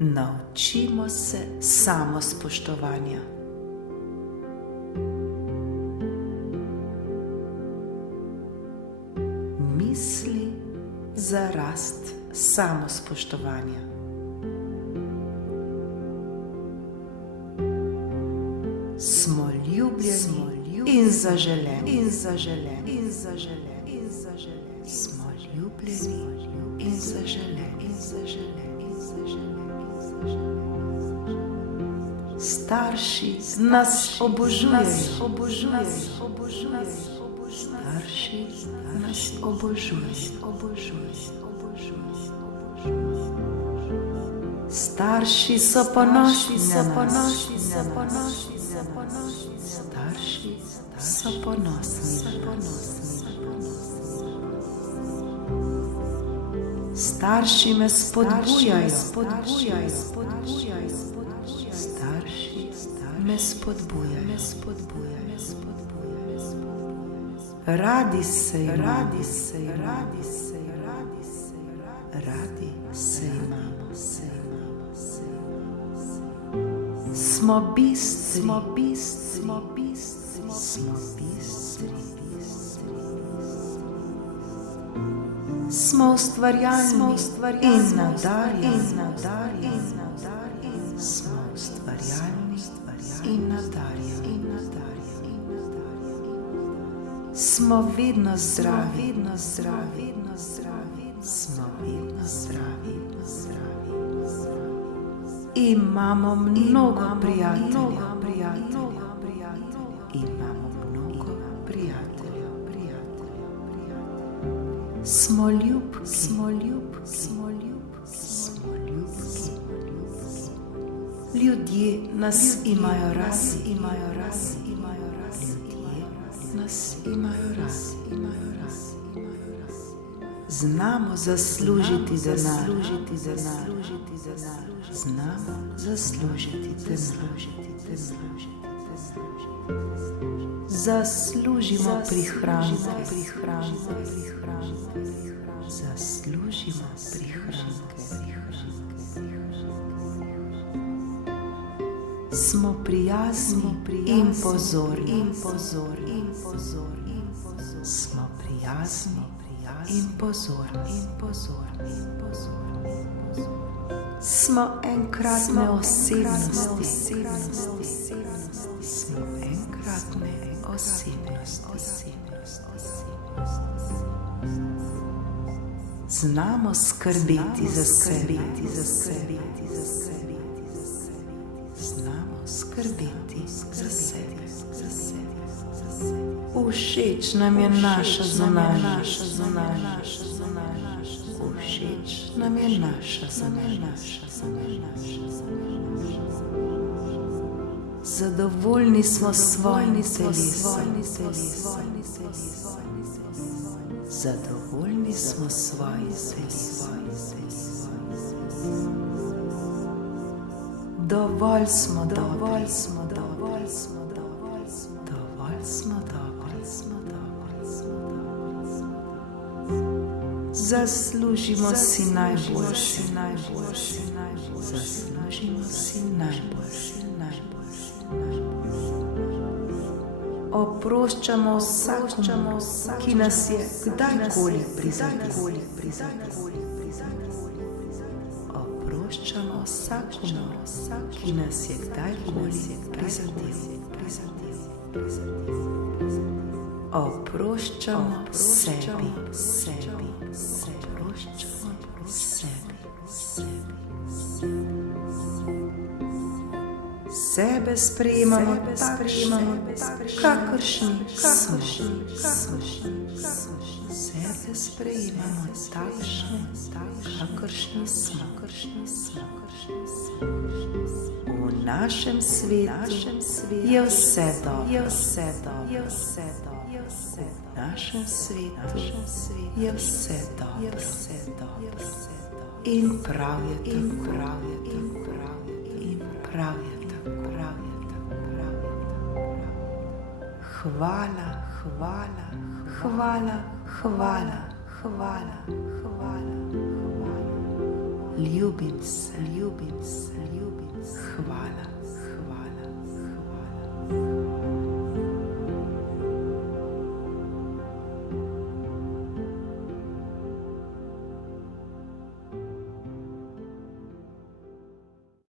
Naučimo se samospoštovanja. Misli za rast samospoštovanja. Smo ljubljeni in zaželeni. Smo ljubljeni in zaželeni. Starši nas obožujejo. Starši nas obožujejo. Starši so ponosni na nas. Starši so ponosni na nas. Starši me spodbujajo. Starši me spodbujajo. Radi se imamo. Smo bistri. Smo ustvarjalni in nadarjeni. Smo ustvarjalni in nadarjeni. Smo vedno zdravi. Smo vedno zdravi. Imamo mnogo prijateljev. Smo ljubki. Ljudje nas imajo radi. Znamo zaslužiti denar. Zaslužimo prihranke. Smo prijazni in pozorni. Smo prijazni in pozorni. Smo enkratne osebnosti. Znamo skrbeti za sebe. Všeč nam je naša zunanjost. Všeč nam je naša zunanjost. Zadovoljni smo s svojim telesom. Zadovoljni smo s svojim telesom. Dovolj smo dobri. Zaslužimo si najboljše. Oproščamo vsakomu, ki nas je kdajkoli prizadel. Oproščamo vsakomu, ki nas je kdajkoli prizadel. Oproščamo sebi. Sebe sprejemamo takšne, kakršni smo. Sebe sprejemamo takšne, kakršni smo. V našem svetu je vse dobro. V našem svetu je vse dobro. In prav je tako. Hvala. ljubim se, ljubim se, ljubim se. Hvala.